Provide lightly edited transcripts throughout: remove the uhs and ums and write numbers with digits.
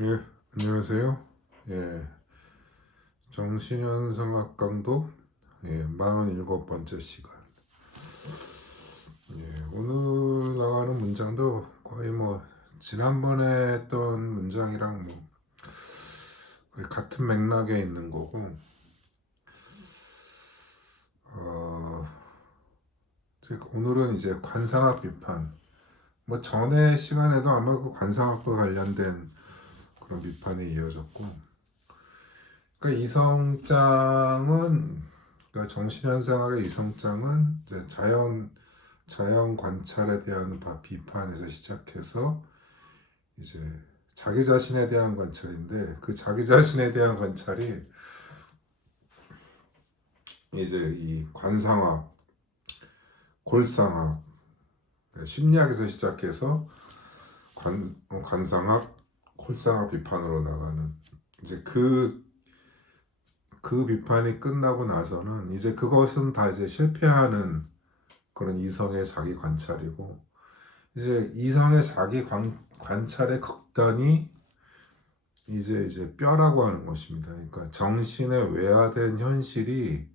예, 안녕하세요. 예, 정신현상학 강독 47번째 시간. 오늘 나가는 문장도 거의 뭐 지난번에 했던 문장이랑 뭐 거의 같은 맥락에 있는 거고, 어, 오늘은 이제 관상학 비판. 뭐 전에 시간에도 아마 그 관상학과 관련된 그런 비판이 이어졌고, 그러니까 이성장은 그러니까 정신현상학의 이성장은 이제 자연 관찰에 대한 비판에서 시작해서 이제 자기 자신에 대한 관찰인데 그 자기 자신에 대한 관찰이 이제 이 관상학, 골상학, 심리학에서 시작해서 관상학, 골상학 비판으로 나가는 이제 그 비판이 끝나고 나서는 이제 그것은 다 이제 실패하는 그런 이성의 자기 관찰이고 이제 이성의 자기 관찰의 극단이 이제 뼈라고 하는 것입니다. 그러니까 정신의 외화된 현실이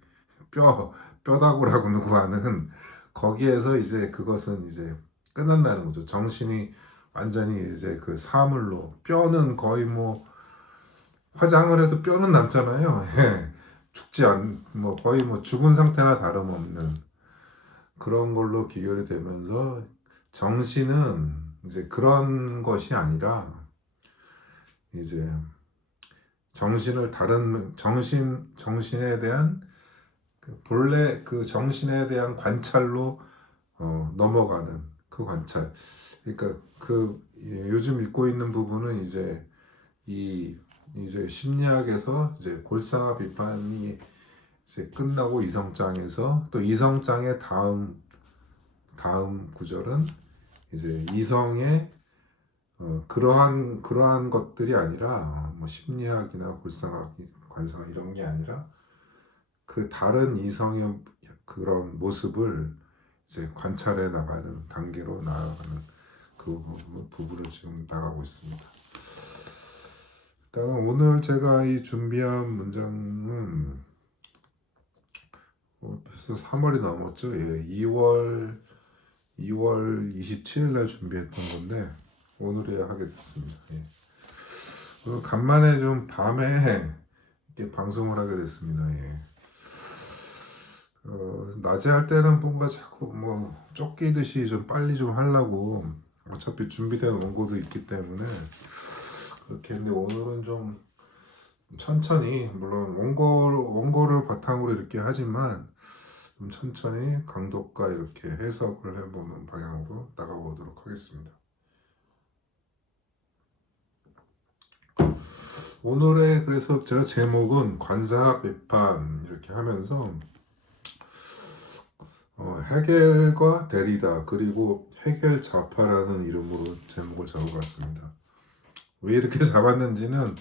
뼈다구라고 하는 거기에서 이제 그것은 이제 끝난다는 거죠. 정신이 완전히 이제 그 사물로 뼈는 거의 뭐 화장을 해도 뼈는 남잖아요. 예. 뭐 거의 뭐 죽은 상태나 다름없는 그런 걸로 기결이 되면서 정신은 이제 그런 것이 아니라 이제 정신에 대한 본래 그 정신에 대한 관찰로 넘어가는 그 관찰. 그러니까 요즘 읽고 있는 부분은 이제 심리학에서 이제 골상화 비판이 이제 끝나고 이성장에서 또 이성장의 다음 구절은 이제 이성의 그러한 것들이 아니라 뭐 심리학이나 골상학, 관상학 이런 게 아니라 그 다른 이성의 그런 모습을 이제 관찰해 나가는 단계로 나아가는 그 부분을 지금 나가고 있습니다. 일단 오늘 제가 이 준비한 문장은 벌써 3월이 넘었죠. 예, 2월 27일 날 준비했던 건데 오늘이야 하게 됐습니다. 예. 간만에 좀 밤에 이렇게 방송을 하게 됐습니다. 예. 낮에 할 때는 뭔가 자꾸 뭐 쫓기듯이 좀 빨리 좀 하려고 어차피 준비된 원고도 있기 때문에 그렇게 했는데 오늘은 좀 천천히 물론 원고를 바탕으로 이렇게 하지만 좀 천천히 강독과 이렇게 해석을 해보는 방향으로 나가보도록 하겠습니다. 오늘의 그래서 제가 제목은 관사학 비판 이렇게 하면서 헤겔과 데리다 그리고 헤겔 좌파라는 이름으로 제목을 잡아봤습니다. 왜 이렇게 잡았는지는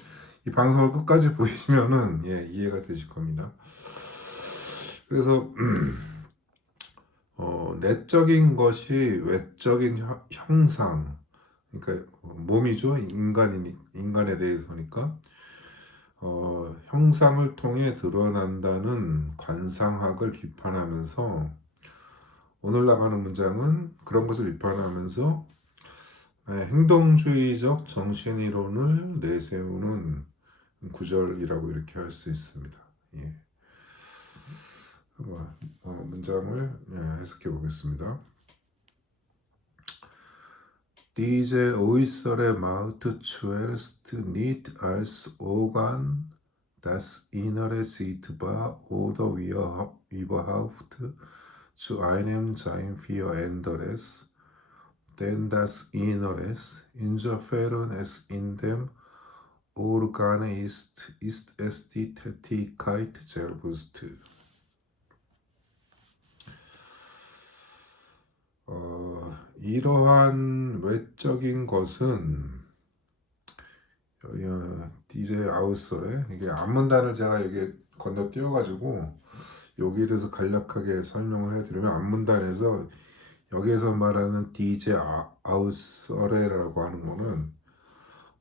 이 방송을 끝까지 보시면은 이해가 되실 겁니다. 그래서 내적인 것이 외적인 형상, 그러니까 몸이죠. 인간에 대해서니까 형상을 통해 드러난다는 관상학을 비판하면서 오늘 나가는 문장은 그런 것을 비판하면서 행동주의적 정신이론을 내세우는 구절이라고 이렇게 할 수 있습니다. 예. 문장을 해석해 보겠습니다. Diese äußere Macht zuerst nicht als Organ das Innere sichtbar oder überhaupt zu einem Sein anderes, denn das Inneres, insofern es in dem Organ ist es die Tätigkeit selbst. 이러한 외적인 것은 DJ 아웃설에 이게 앞문단을 제가 여기 건너뛰어가지고 여기에 대해서 간략하게 설명을 해드리면 앞문단에서 여기에서 말하는 DJ 아웃설에라고 하는 거는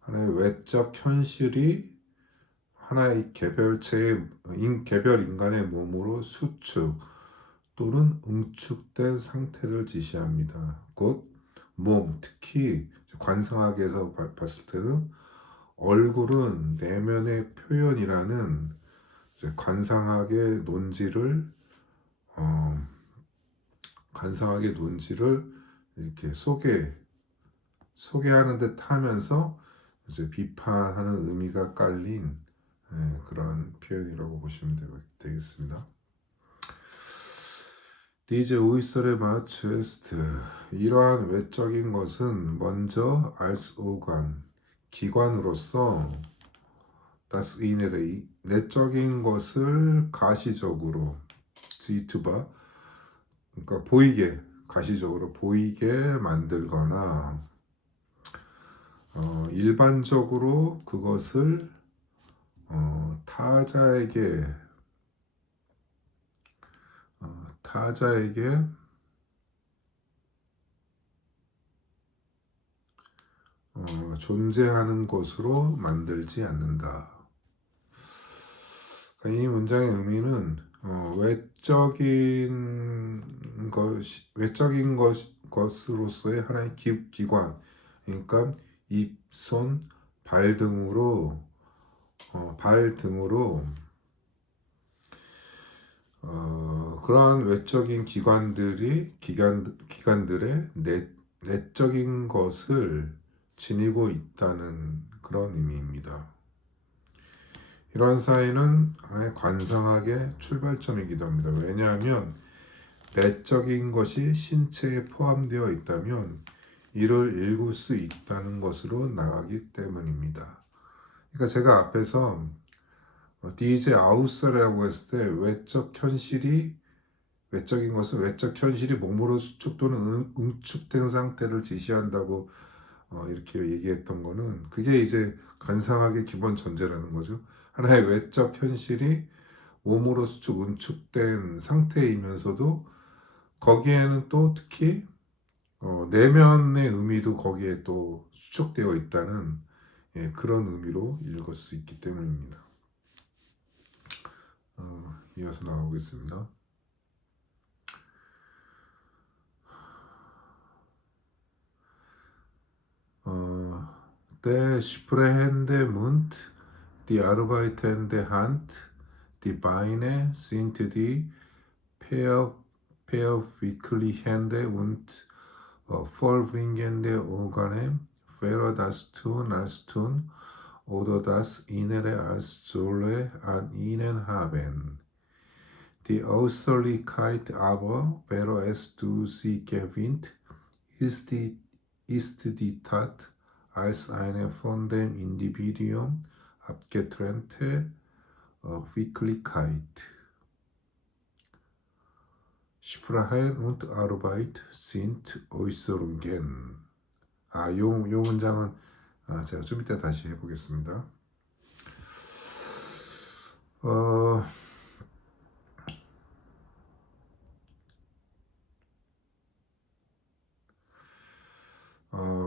하나의 외적 현실이 하나의 개별 인간의 몸으로 수축 또는 응축된 상태를 지시합니다. 곧 몸, 특히 관상학에서 봤을 때는 얼굴은 내면의 표현이라는 이제 어, 관상학의 논지를 이렇게 소개하는 듯 하면서 이제 비판하는 의미가 깔린 그런 표현이라고 보시면 되겠습니다. Diese äußere Macht 이러한 외적인 것은 먼저 als Organ, 기관으로서 das Innere, 내적인 것을 가시적으로 sichtbar, 그러니까 가시적으로 보이게 만들거나 일반적으로 그것을 타자에게 존재하는 것으로 만들지 않는다. 그러니까 이 문장의 의미는 외적인 것으로서의 하나의 기관, 그러니까 입, 손, 발 등으로 그러한 외적인 기관들의 내적인 것을 지니고 있다는 그런 의미입니다. 이러한 사회는 하나의 관상학의 출발점이기도 합니다. 왜냐하면 내적인 것이 신체에 포함되어 있다면 이를 읽을 수 있다는 것으로 나가기 때문입니다. 그러니까 제가 앞에서 디제 아우스라고 했을 때 외적인 것은 외적 현실이 몸으로 수축 또는 응축된 상태를 지시한다고 이렇게 얘기했던 거는 그게 이제 관상학의 기본 전제라는 거죠. 하나의 외적 현실이 몸으로 수축, 응축된 상태이면서도 거기에는 또 특히 내면의 의미도 거기에 또 수축되어 있다는 그런 의미로 읽을 수 있기 때문입니다. 이어서 나가보겠습니다. Der sprechende Mund, die arbeitende Hand, die Beine sind die verwirklichende und vollbringende Organe, während das Tun als Tun oder das Innere als Solle an ihnen haben. Die Äußerlichkeit aber, wäre es du sie gewinnt, ist die Tat als eine von dem Individuum abgetrennte Wirklichkeit. Sprache und Arbeit sind Äußerungen. 요 문장은 제가 좀 이따 다시 해보겠습니다.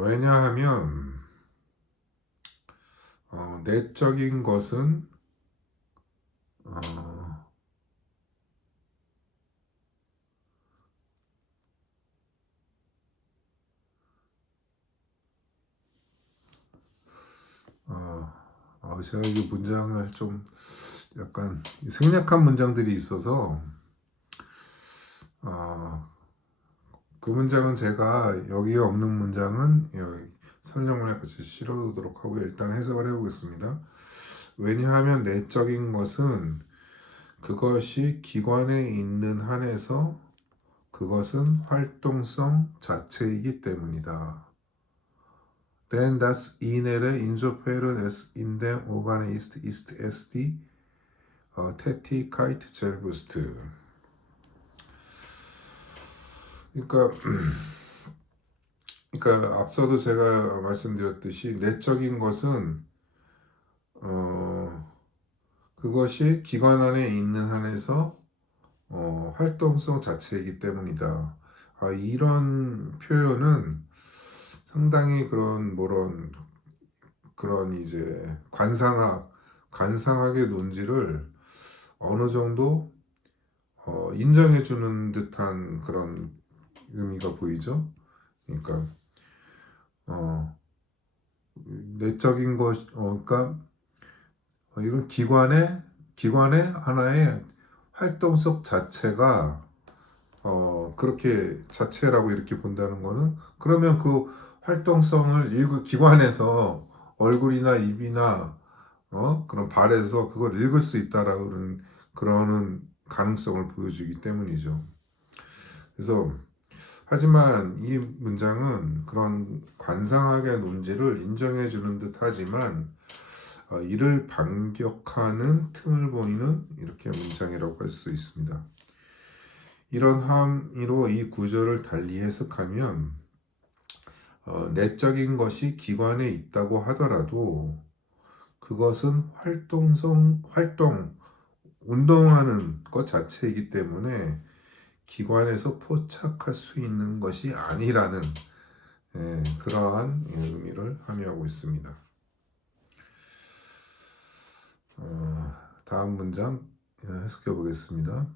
왜냐하면 내적인 것은 제가 이 문장을 좀 약간 생략한 문장들이 있어서 그 문장은 제가 여기에 없는 문장은 여기 설명문에 같이 실어두도록 하고 일단 해석을 해보겠습니다. 왜냐하면 내적인 것은 그것이 기관에 있는 한에서 그것은 활동성 자체이기 때문이다. Denn das Innere insofern es in dem Organ ist es die Tätigkeit selbst. 그러니까 앞서도 제가 말씀드렸듯이 내적인 것은 그것이 기관 안에 있는 한에서 활동성 자체이기 때문이다. 이런 표현은 상당히 그런 그런 이제 관상학의 논지를 어느 정도 인정해주는 듯한 그런 의미가 보이죠. 그러니까 어, 내적인 것, 그러니까 이런 기관의 하나의 활동성 자체가 그렇게 자체라고 이렇게 본다는 거는 그러면 그 활동성을 기관에서 얼굴이나 입이나 그런 발에서 그걸 읽을 수 있다라고 그러는 가능성을 보여주기 때문이죠. 그래서 하지만 이 문장은 그런 관상학의 논지를 인정해 주는 듯 하지만 이를 반격하는 틈을 보이는 이렇게 문장이라고 할 수 있습니다. 이런 함의로 이 구절을 달리 해석하면 내적인 것이 기관에 있다고 하더라도 그것은 운동하는 것 자체이기 때문에 기관에서 포착할 수 있는 것이 아니라는 그러한 의미를 함유하고 있습니다. 다음 문장 해석해 보겠습니다.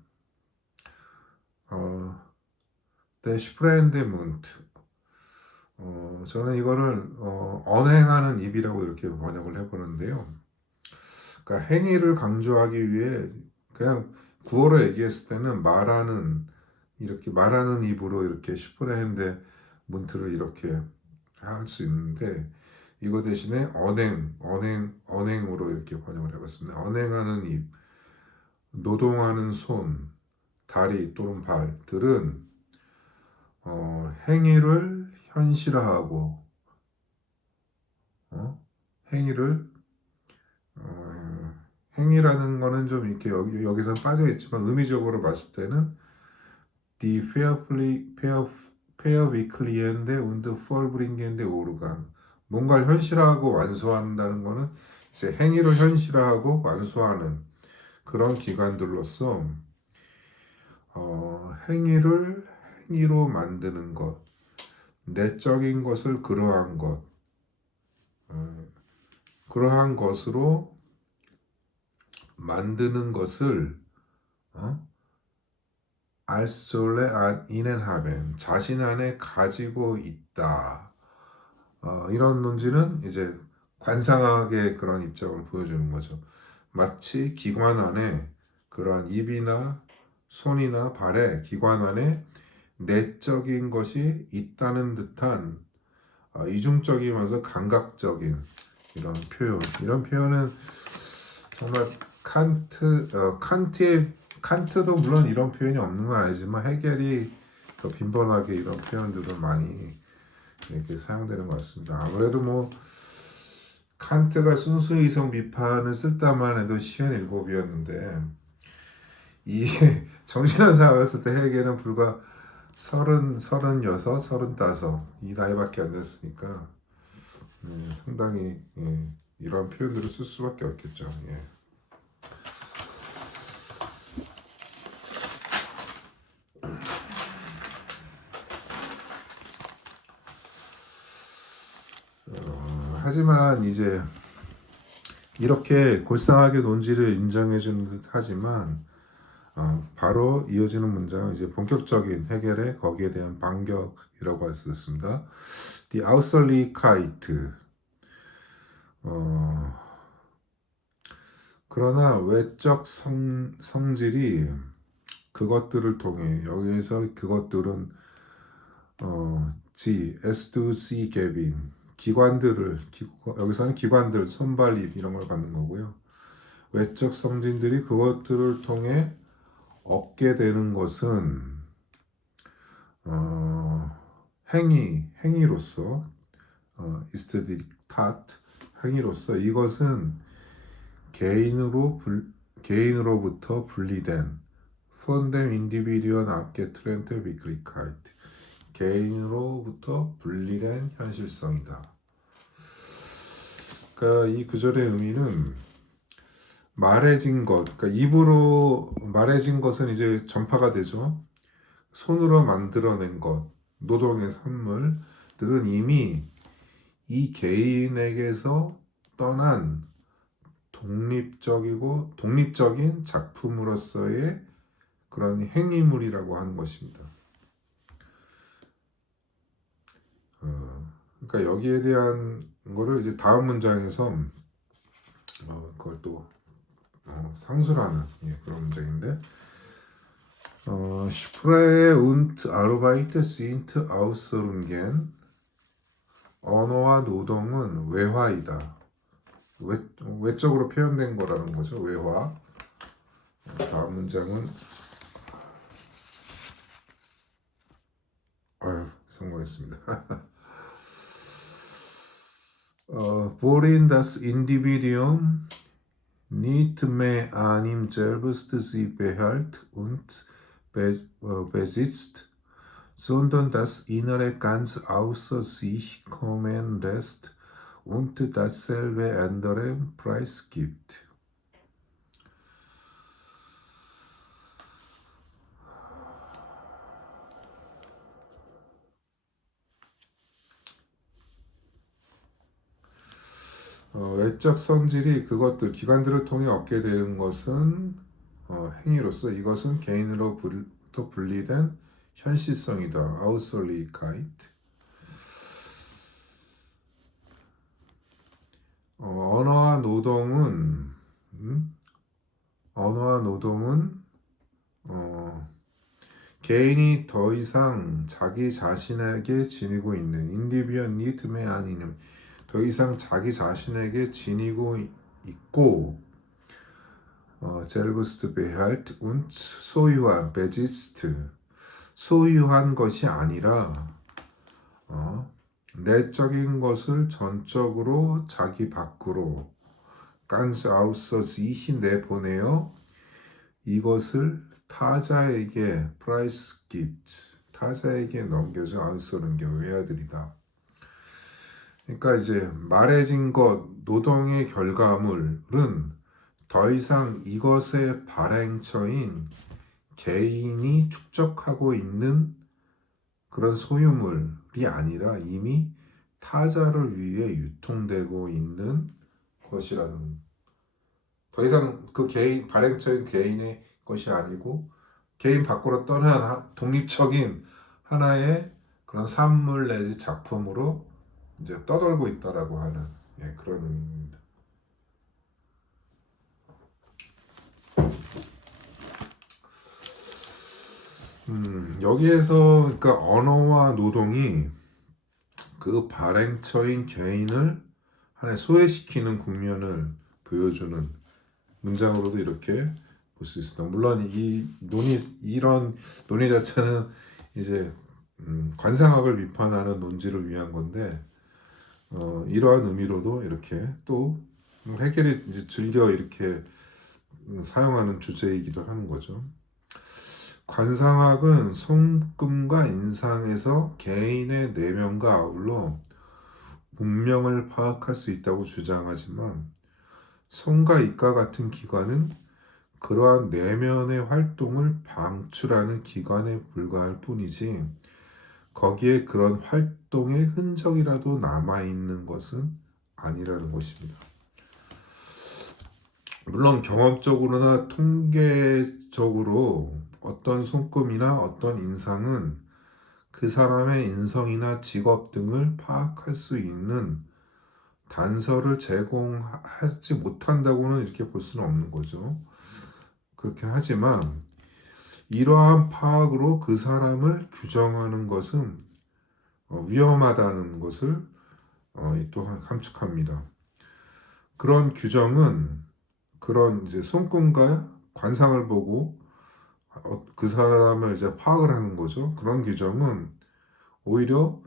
Der sprechende Mund. 저는 이거를 언행하는 입이라고 이렇게 번역을 해보는데요. 그러니까 행위를 강조하기 위해 그냥 구어로 얘기했을 때는 말하는 입으로 이렇게 슈프레헨데 문트를 이렇게 할 수 있는데 이거 대신에 언행으로 이렇게 번역을 해봤습니다. 언행하는 입, 노동하는 손, 다리 또는 발들은 행위를 현실화하고 행위를 행위라는 거는 좀 이렇게 여기서 빠져 있지만 의미적으로 봤을 때는 die verwirklichende und vollbringende Organ 뭔가를 현실화하고 완수한다는 거는 이제 행위를 현실화하고 완수하는 그런 기관들로서 행위로 만드는 것, 내적인 것을 그러한 것으로 만드는 것을 als solle an ihnen haben 자신 안에 가지고 있다. 이런 논지는 이제 관상학의 그런 입장을 보여주는 거죠. 마치 기관 안에 그러한 입이나 손이나 발의 기관 안에 내적인 것이 있다는 듯한 이중적이면서 감각적인 이런 표현은 정말 칸트도 물론 이런 표현이 없는 건 아니지만 헤겔이 더 빈번하게 이런 표현들을 많이 이렇게 사용되는 것 같습니다. 아무래도 뭐 칸트가 순수 이성 비판을 쓸 때만 해도 57이었는데 이 정신을 생각했을 때 헤겔은 불과 36, 35 이 나이밖에 안 됐으니까 상당히 이런 표현들을 쓸 수밖에 없겠죠. 예. 하지만 이제 이렇게 골상하게 논지를 인정해 주는 듯 하지만 바로 이어지는 문장은 이제 본격적인 해결의 거기에 대한 반격이라고 할 수 있습니다. Die Außerlichkeit. 그러나 외적 성질이 그것들을 통해 여기에서 그것들은 S2C 개빈 여기서는 기관들 손발 입 이런 걸 받는 거고요. 외적 성질들이 그것들을 통해 얻게 되는 것은 행위로서 ist die Tat 행위로서 이것은 개인으로부터 분리된 von dem Individuum abgetrennte Wirklichkeit 개인으로부터 분리된 현실성이다. 그러니까 이 구절의 의미는 말해진 것, 그러니까 입으로 말해진 것은 이제 전파가 되죠. 손으로 만들어낸 것, 노동의 산물들은 이미 이 개인에게서 떠난 독립적인 작품으로서의 그런 행위물이라고 하는 것입니다. 그러니까 여기에 대한 거를 이제 다음 문장에서 그걸 또 상술하는 그런 문장인데 Sprache und Arbeit sind Ausdrücken. 언어와 노동은 외화이다. 외적으로 표현된 거라는 거죠. 외화. 다음 문장은 성공했습니다. Worin das Individuum nicht mehr an ihm selbst sie behält und besitzt, sondern das Innere ganz außer sich kommen lässt und dasselbe anderen preisgibt. 외적 성질이 그것들 기관들을 통해 얻게 되는 것은 행위로서 이것은 개인으로부터 분리된 현실성이다. Außerlichkeit. 언어와 노동은 개인이 더 이상 자기 자신에게 지니고 있는 인디비언 니트메 아니는 더 이상 자기 자신에게 지니고 있고 selbst behält und 소유한 besitzt 소유한 것이 아니라 내적인 것을 전적으로 자기 밖으로 ganz außer sich 내보내어 이것을 타자에게 price gift 타자에게 넘겨줘 안쓰는 게 외아들이다. 그러니까 이제 말해진 것 노동의 결과물은 더 이상 이것의 발행처인 개인이 축적하고 있는 그런 소유물이 아니라 이미 타자를 위해 유통되고 있는 것이라는 더 이상 그 개인 발행처인 개인의 것이 아니고 개인 밖으로 떠난 독립적인 하나의 그런 산물 내지 작품으로 이제 떠돌고 있다라고 하는 그런 의미입니다. 여기에서 그러니까 언어와 노동이 그 발행처인 개인을 하나의 소외시키는 국면을 보여주는 문장으로도 이렇게 볼 수 있습니다. 물론 이런 논의 자체는 이제 관상학을 비판하는 논지를 위한 건데 이러한 의미로도 이렇게 또 해겔이 이제 즐겨 이렇게 사용하는 주제이기도 하는 거죠. 관상학은 손금과 인상에서 개인의 내면과 아울러 운명을 파악할 수 있다고 주장하지만 손과 입과 같은 기관은 그러한 내면의 활동을 방출하는 기관에 불과할 뿐이지 거기에 그런 활동의 흔적이라도 남아있는 것은 아니라는 것입니다. 물론 경험적으로나 통계적으로 어떤 손금이나 어떤 인상은 그 사람의 인성이나 직업 등을 파악할 수 있는 단서를 제공하지 못한다고는 이렇게 볼 수는 없는 거죠. 그렇긴 하지만 이러한 파악으로 그 사람을 규정하는 것은 위험하다는 것을 또 함축합니다. 그런 규정은 그런 이제 손금과 관상을 보고 그 사람을 이제 파악을 하는 거죠. 그런 규정은 오히려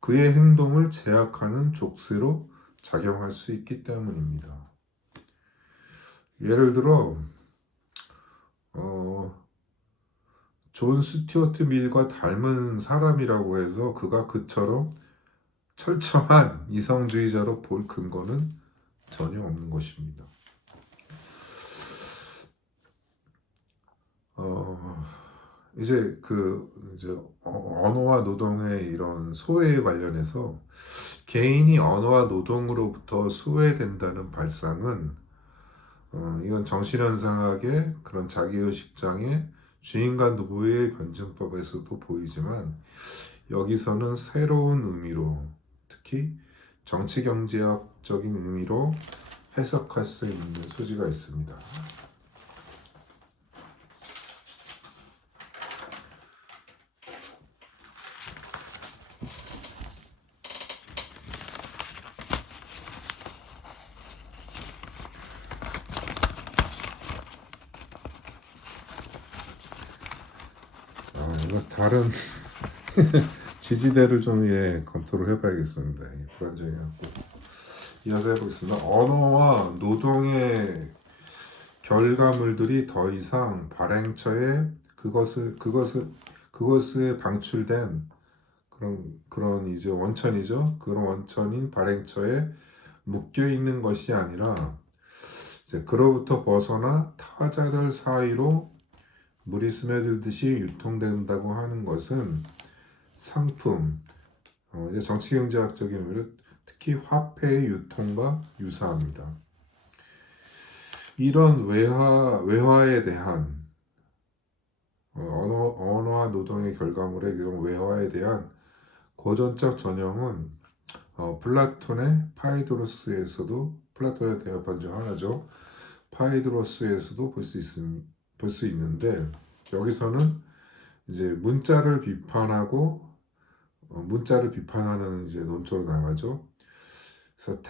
그의 행동을 제약하는 족쇄로 작용할 수 있기 때문입니다. 예를 들어 존 스튜어트 밀과 닮은 사람이라고 해서 그가 그처럼 철저한 이성주의자로 볼 근거는 전혀 없는 것입니다. 이제 언어와 노동의 이런 소외에 관련해서 개인이 언어와 노동으로부터 수호해된다는 발상은 이건 정신현상학의 그런 자기의식장애, 주인과 노예의 변증법에서도 보이지만 여기서는 새로운 의미로, 특히 정치경제학적인 의미로 해석할 수 있는 소지가 있습니다. 이거 다른 지지대를 좀 검토를 해봐야겠습니다. 불안정해갖고 이어서 해보겠습니다. 언어와 노동의 결과물들이 더 이상 발행처에 그것에 방출된 그런 이제 원천이죠. 그런 원천인 발행처에 묶여 있는 것이 아니라 이제 그로부터 벗어나 타자들 사이로 물이 스며들듯이 유통된다고 하는 것은 상품, 이제 정치경제학적인 의미로 특히 화폐의 유통과 유사합니다. 이런 외화에 대한 언어와 노동의 결과물의 이런 외화에 대한 고전적 전형은 플라톤의 파이드로스에서도 플라톤에 대합한 중 하나죠. 파이드로스에서도 볼 수 있는데 여기서는 이제 문자를 비판하고 문자를 비판하는 이제 논조로 나가죠. 그래서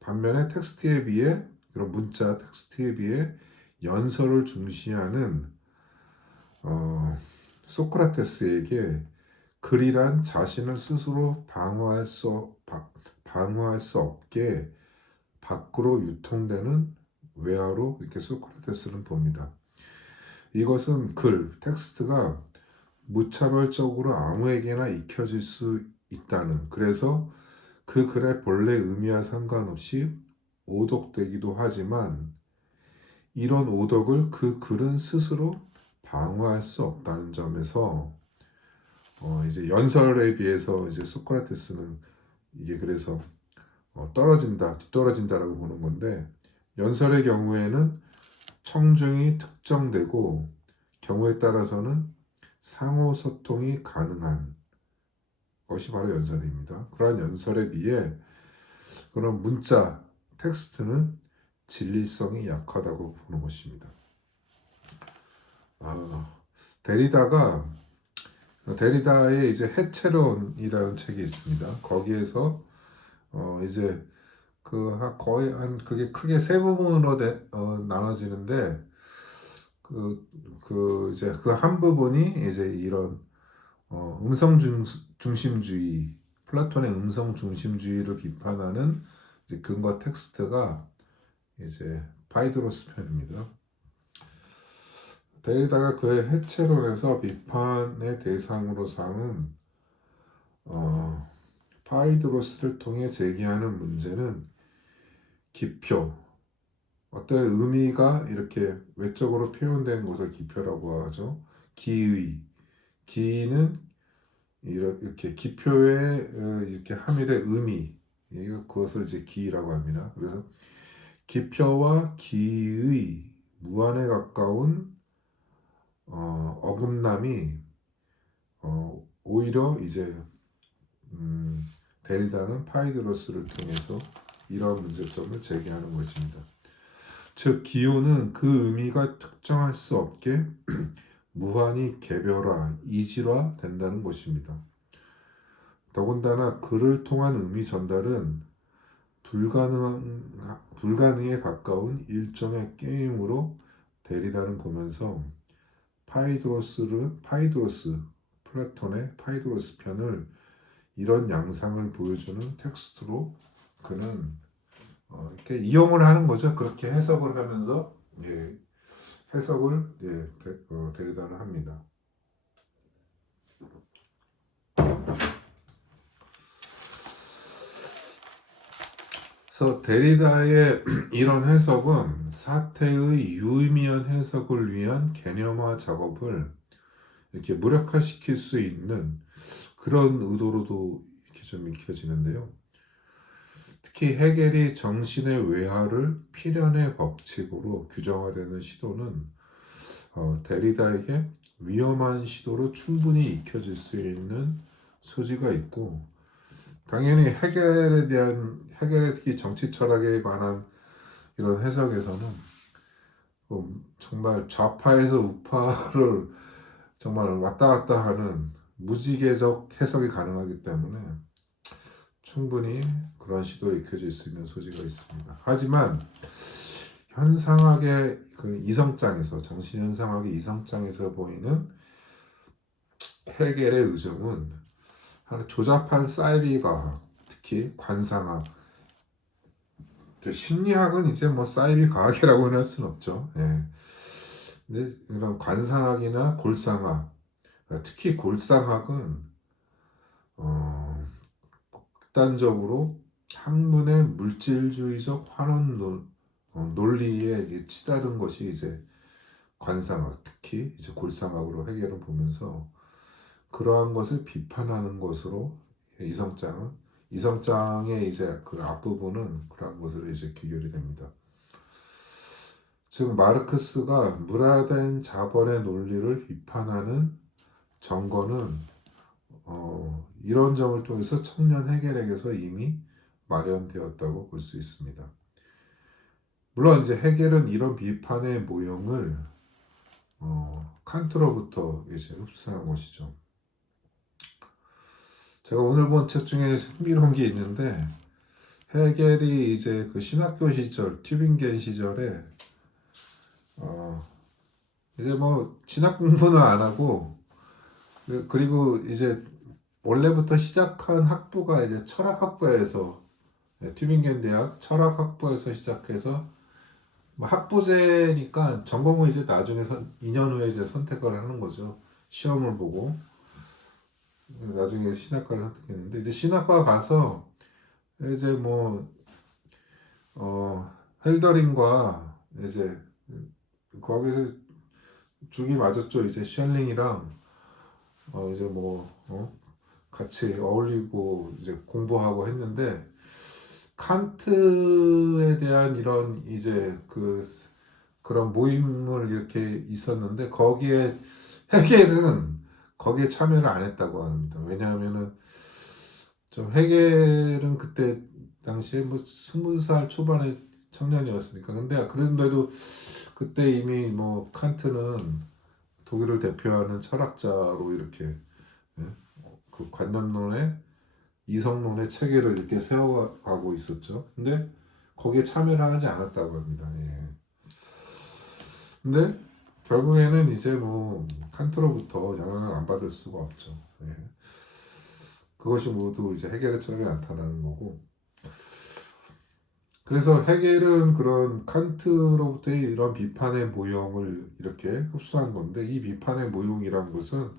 반면에 텍스트에 비해 그런 문자 텍스트에 비해 연설을 중시하는 소크라테스에게 글이란 자신을 스스로 방어할 수 없게 밖으로 유통되는 외화로 이렇게 소크라테스는 봅니다. 이것은 텍스트가 무차별적으로 아무에게나 익혀질 수 있다는, 그래서 그 글의 본래 의미와 상관없이 오독되기도 하지만 이런 오독을 그 글은 스스로 방어할 수 없다는 점에서 이제 연설에 비해서 이제 소크라테스는 이게 그래서 뒤떨어진다라고 보는 건데, 연설의 경우에는 청중이 특정되고 경우에 따라서는 상호 소통이 가능한 것이 바로 연설입니다. 그러한 연설에 비해 그런 문자 텍스트는 진리성이 약하다고 보는 것입니다. 데리다의 이제 해체론이라는 책이 있습니다. 거기에서 이제 거의 그게 크게 세 부분으로 나눠지는데 이제 그 한 부분이 이제 이런 음성 중심주의, 플라톤의 음성 중심주의를 비판하는 이제 근거 텍스트가 이제 파이드로스 편입니다. 데리다가 그의 해체론에서 비판의 대상으로 삼은 파이드로스를 통해 제기하는 문제는 기표, 어떤 의미가 이렇게 외적으로 표현된 것을 기표라고 하죠. 기의는 이렇게 기표에 이렇게 함유된 의미, 그것을 이제 기의라고 합니다. 그래서 기표와 기의 무한에 가까운 어긋남이 오히려 이제 데리다는 파이드로스를 통해서 이러한 문제점을 제기하는 것입니다. 즉 기호는 그 의미가 특정할 수 없게 무한히 개별화, 이질화 된다는 것입니다. 더군다나 글을 통한 의미 전달은 불가능에 가까운 일종의 게임으로 데리다는 보면서 플라톤의 파이드로스 편을 이런 양상을 보여주는 텍스트로 그는 이렇게 이용을 하는 거죠. 그렇게 해석을 하면서 해석을 데리다는 합니다. 그래서 데리다의 이런 해석은 사태의 유의미한 해석을 위한 개념화 작업을 이렇게 무력화시킬 수 있는 그런 의도로도 이렇게 좀 읽혀지는데요. 특히 헤겔이 정신의 외화를 필연의 법칙으로 규정하려는 시도는 데리다에게 위험한 시도로 충분히 익혀질 수 있는 소지가 있고, 당연히 헤겔의 특히 정치 철학에 관한 이런 해석에서는 정말 좌파에서 우파를 정말 왔다 갔다 하는 무지개적 해석이 가능하기 때문에 충분히 그런 시도에 익혀질 수 있는 소지가 있습니다. 하지만 현상학의 그 이성장에서, 정신 현상학의 이성장에서 보이는 헤겔의 의정은 하나 조잡한 사이비과학, 특히 관상학, 심리학은 이제 뭐 사이비 과학이라고는 할 수는 없죠. 예. 근데 이런 관상학이나 골상학, 특히 골상학은 극단적으로 학문의 물질주의적 환원 논리에 이제 치달은 것이 이제 관상학, 특히 이제 골상학으로 해결을 보면서 그러한 것을 비판하는 것으로 이성장의 이제 그 앞부분은 그러한 것으로 이제 귀결이 됩니다. 즉 마르크스가 문화된 자본의 논리를 비판하는 정거는 이런 점을 통해서 청년 헤겔에게서 이미 마련되었다고 볼 수 있습니다. 물론 이제 헤겔은 이런 비판의 모형을 칸트로부터 이제 흡수한 것이죠. 제가 오늘 본 책 중에 흥미로운 게 있는데 헤겔이 이제 그 신학교 시절, 튜빙겐 시절에 이제 뭐 진학 공부는 안 하고 그리고 이제 원래부터 시작한 학부가 이제 철학학부에서 튜빙겐 대학 철학학부에서 시작해서 뭐 학부제니까 전공을 이제 나중에 2년 후에 이제 선택을 하는 거죠. 시험을 보고 나중에 신학과를 선택했는데 이제 신학과 가서 이제 뭐 헬더링과 이제 거기서 죽이 맞았죠. 이제 셜링이랑 이제 뭐 같이 어울리고 이제 공부하고 했는데 칸트에 대한 이런 이제 그런 모임을 이렇게 있었는데 거기에 헤겔은 거기에 참여를 안 했다고 합니다. 왜냐하면은 좀 헤겔은 그때 당시에 뭐 20살 초반의 청년이었으니까. 근데 그런데도 그때 이미 뭐 칸트는 독일을 대표하는 철학자로 이렇게 예, 그 관념론의 이성론의 체계를 이렇게 세워가고 있었죠. 근데 거기에 참여를 하지 않았다고 합니다. 예. 근데 결국에는 이제 뭐 칸트로부터 영향을 안 받을 수가 없죠. 예. 그것이 모두 이제 헤겔의 철학에 나타나는 거고. 그래서 헤겔은 그런 칸트로부터의 이런 비판의 모형을 이렇게 흡수한 건데 이 비판의 모형이란 것은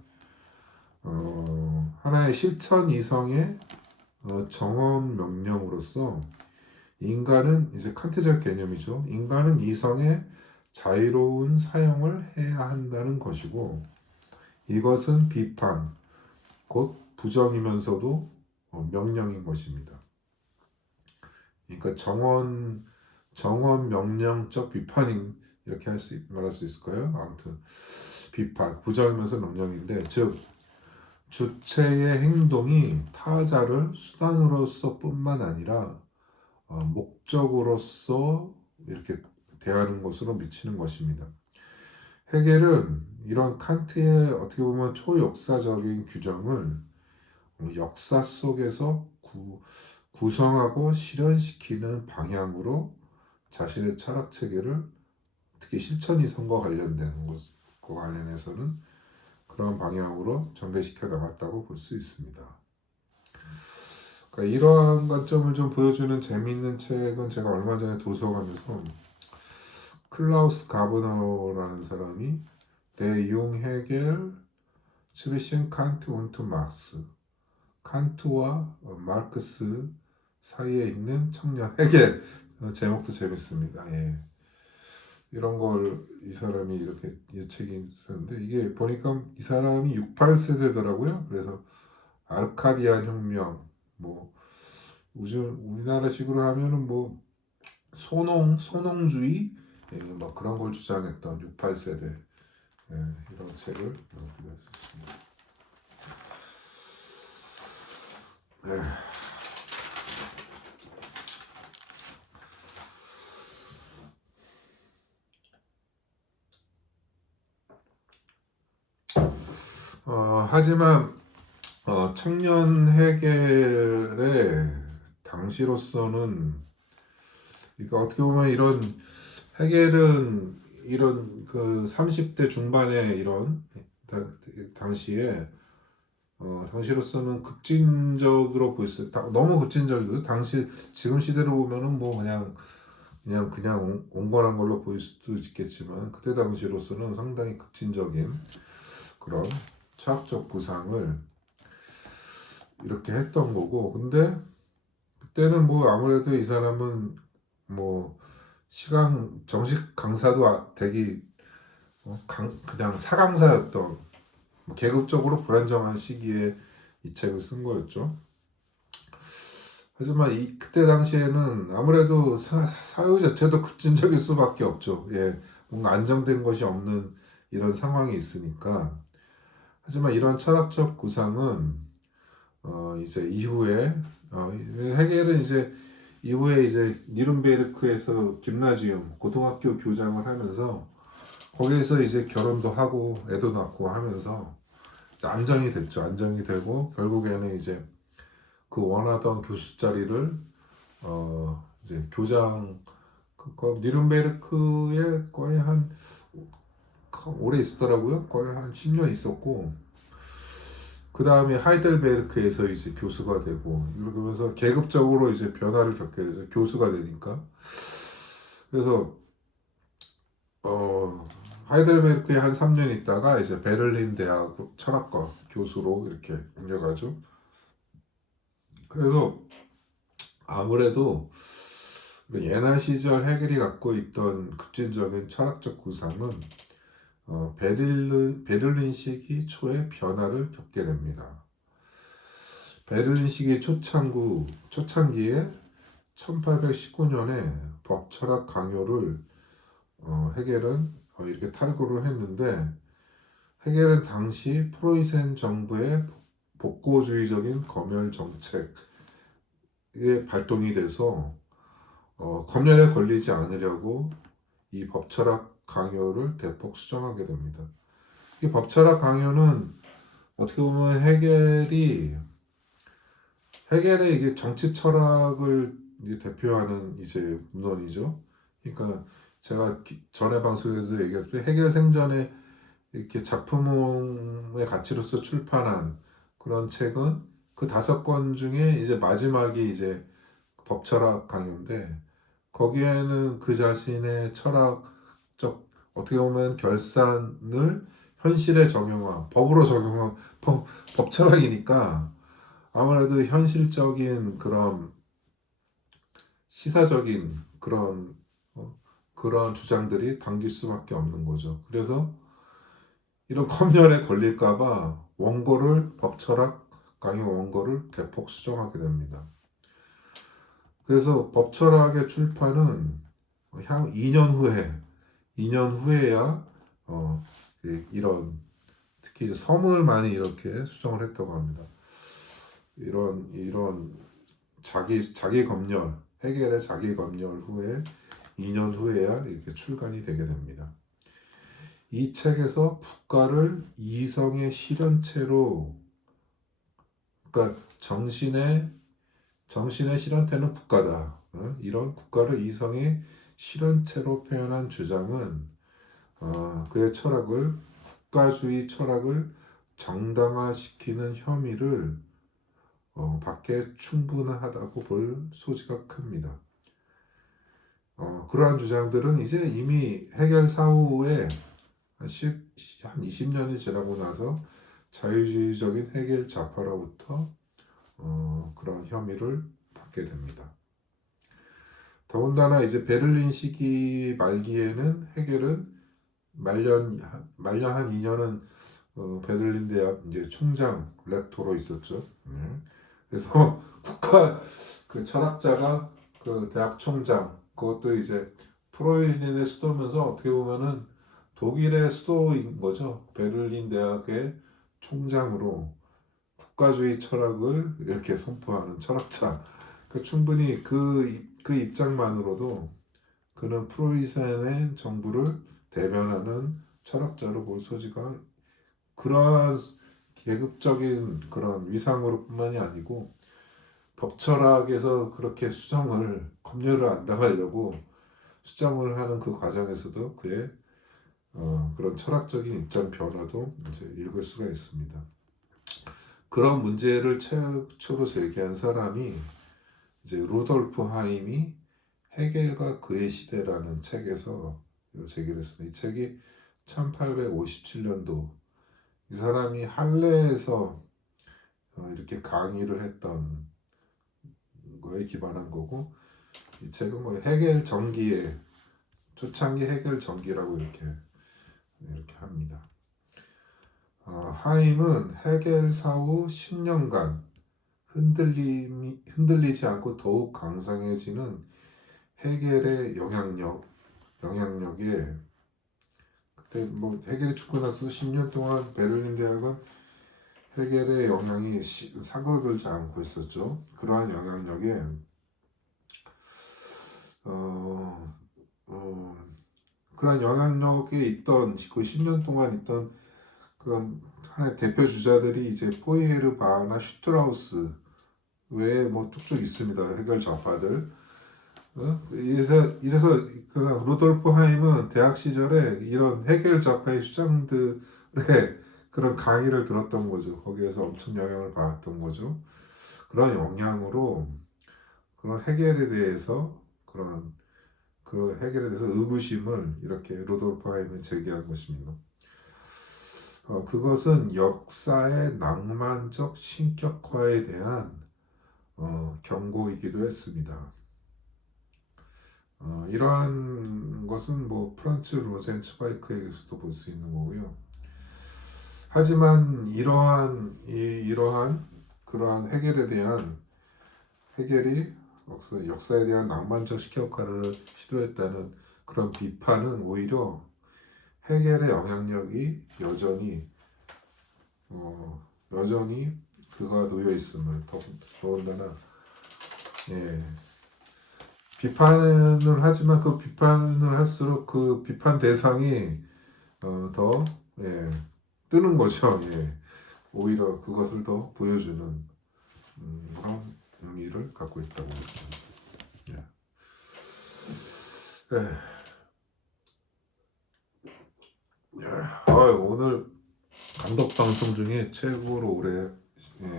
하나의 실천 이성의 정언 명령으로서 인간은 이제 칸트적 개념이죠. 인간은 이성의 자유로운 사용을 해야 한다는 것이고 이것은 비판, 곧 부정이면서도 명령인 것입니다. 그러니까 정언 명령적 비판인 이렇게 말할 수 있을까요? 아무튼 비판, 부정이면서 명령인데 즉 주체의 행동이 타자를 수단으로서뿐만 아니라 목적으로서 이렇게 대하는 것으로 미치는 것입니다. 헤겔은 이런 칸트의 어떻게 보면 초역사적인 규정을 역사 속에서 구성하고 실현시키는 방향으로 자신의 철학 체계를 특히 실천 이성과 관련된 것과 관련해서는 그런 방향으로 전개시켜 나갔다고 볼 수 있습니다. 그러니까 이러한 관점을 좀 보여주는 재미있는 책은 제가 얼마 전에 도서관에서 클라우스 가브너라는 사람이 Der Jung Hegel zwischen Kant und Marx 칸트와 마르크스 사이에 있는 청년 헤겔 제목도 재밌습니다. 예. 이런 걸 이 사람이 이렇게 이 책이 있었는데 이게 보니까 이 사람이 68세대더라고요. 그래서 아르카디안 혁명, 뭐 요즘 우리나라식으로 하면은 뭐 소농주의, 뭐 그런 걸 주장했던 68세대, 이런 책을 우리가 썼습니다. 예. 하지만 청년 해결의 당시로서는, 그러니까 어떻게 보면 이런 해겔은 이런 그 30대 중반의 이런 당시에 당시로서는 급진적으로 보였어요. 너무 급진적이고, 당시 지금 시대로 보면은 뭐 그냥 온건한 걸로 보일 수도 있겠지만, 그때 당시로서는 상당히 급진적인 그런 철학적 구상을 이렇게 했던 거고. 근데 그때는 뭐 아무래도 이 사람은 뭐 시강 정식 강사도 되기 그냥 사강사였던, 뭐 계급적으로 불안정한 시기에 이 책을 쓴 거였죠. 하지만 그때 당시에는 아무래도 사회 자체도 급진적일 수밖에 없죠. 예, 뭔가 안정된 것이 없는 이런 상황이 있으니까. 하지만 이런 철학적 구상은 이제 이후에 헤겔은 이제 이후에 이제 니른베르크에서 김나지움 고등학교 교장을 하면서 거기에서 이제 결혼도 하고 애도 낳고 하면서 이제 안정이 됐죠. 안정이 되고 결국에는 이제 그 원하던 교수 자리를 이제 교장 니른베르크에 거의 한 오래 있었더라고요. 거의 한 10년 있었고, 그 다음에 하이델베르크에서 이제 교수가 되고, 이러면서 계급적으로 이제 변화를 겪게 되죠. 교수가 되니까. 그래서 하이델베르크에 한 3년 있다가 이제 베를린 대학 철학과 교수로 이렇게 옮겨가죠. 그래서 아무래도 예나 시절 헤겔이 갖고 있던 급진적인 철학적 구상은 베를린 시기 초에 변화를 겪게 됩니다. 베를린 시기 초창기에 1819년에 법철학 강요를 헤겔은 이렇게 탈구를 했는데, 헤겔은 당시 프로이센 정부의 복고주의적인 검열 정책에 발동이 돼서 검열에 걸리지 않으려고 이 법철학 강요를 대폭 수정하게 됩니다. 이 법철학 강요는 어떻게 보면 헤겔의 이게 정치 철학을 이제 대표하는 이제 문헌이죠. 그러니까 제가 전에 방송에서 얘기했듯이 헤겔 생전에 이렇게 작품의 가치로서 출판한 그런 책은 그 5권 중에 이제 마지막이 이제 법철학 강요인데, 거기에는 그 자신의 철학적 어떻게 보면 결산을 현실에 적용한, 법으로 적용한 법철학이니까 아무래도 현실적인 그런 시사적인 그런 주장들이 담길 수밖에 없는 거죠. 그래서 이런 검열에 걸릴까봐 법철학 강요 원고를 대폭 수정하게 됩니다. 그래서 법철학의 출판은 향 2년 후에야 이런 특히 이제 서문을 많이 이렇게 수정을 했다고 합니다. 이런 자기 검열, 헤겔의 자기 검열 후에 2년 후에야 이렇게 출간이 되게 됩니다. 이 책에서 국가를 이성의 실현체로, 그러니까 정신의 실현태는 국가다. 이런 국가를 이성의 실현체로 표현한 주장은 그의 국가주의 철학을 정당화시키는 혐의를 받게 충분하다고 볼 소지가 큽니다. 그러한 주장들은 이제 이미 헤겔 사후에 한 20년이 지나고 나서 자유주의적인 헤겔 좌파로부터 그런 혐의를 받게 됩니다. 더군다나 이제 베를린 시기 말기에는 헤겔은 말년 한 2년은 베를린 대학 이제 총장 렉토로 있었죠. 그래서 국가 그 철학자가 그 대학 총장 그것도 이제 프로이센의 수도면서 어떻게 보면은 독일의 수도인 거죠. 베를린 대학의 총장으로 국가주의 철학을 이렇게 선포하는 철학자. 그 충분히 그 입장만으로도 그는 프로이센의 정부를 대변하는 철학자로 볼 소지가 그러한 계급적인 그런 위상으로 뿐만이 아니고 법철학에서 그렇게 수정을 검열을 안 당하려고 수정을 하는 그 과정에서도 그의 그런 철학적인 입장 변화도 이제 읽을 수가 있습니다. 그런 문제를 최초로 제기한 사람이 이제 루돌프 하임이 헤겔과 그의 시대라는 책에서 제기를 했습니다. 이 책이 1857년도 이 사람이 할레에서 이렇게 강의를 했던 거에 기반한 거고 이 책은 뭐 헤겔 정기의 초창기 헤겔 정기라고 이렇게 합니다. 하임은 헤겔 사후 10년간 흔들리지 않고 더욱 강성해지는 헤겔의 영향력에 그때 뭐 헤겔이 죽고 나서 10년 동안 베를린 대학은 헤겔의 영향이 사그러들지 않고 있었죠. 그러한 영향력에 그러한 영향력에 있던 그 10년 동안 있던 그런 하나의 대표 주자들이 이제 포이에르바나 슈트라우스 외에 뭐 쭉쭉 있습니다. 헤겔 좌파들. 이래서 그 루돌프 하임은 대학 시절에 이런 헤겔 좌파의 주장들의 그런 강의를 들었던 거죠. 거기에서 엄청 영향을 받았던 거죠. 그런 영향으로 그런 헤겔에 대해서 그 헤겔에 대해서 의구심을 이렇게 루돌프 하임은 제기한 것입니다. 그것은 역사의 낭만적 신격화에 대한 경고이기도 했습니다. 이러한 것은 뭐 프란츠 로젠츠바이크에서도 볼 수 있는 거고요. 하지만 이러한 그러한 헤겔이 역사에 대한 낭만적 신격화를 시도했다는 그런 비판은 오히려 헤겔의 영향력이 여전히 그가 놓여 있음을 더군다나 비판을 하지만 그 비판을 할수록 그 비판 대상이 더 뜨는 거죠. 오히려 그것을 더 보여주는 그런 의미를 갖고 있다고 봅니다. 오늘 감독 방송 중에 최고로 오래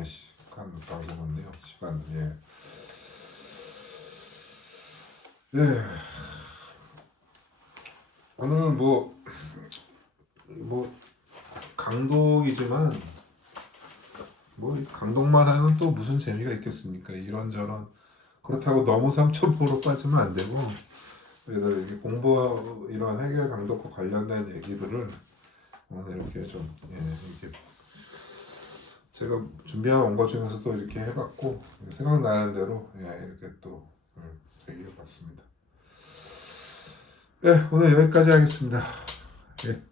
시간 방송했네요. 오늘 뭐 강독이지만 뭐 강독만 하면 또 무슨 재미가 있겠습니까? 이런저런 그렇다고 너무 삼천포로 빠지면 안 되고 그래서 이렇게 이런 해결 강독과 관련된 얘기들을 오늘 이렇게 좀 이렇게 제가 준비한 것 중에서도 이렇게 해봤고 생각나는 대로 이렇게 또 얘기해봤습니다. 오늘 여기까지 하겠습니다.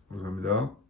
감사합니다.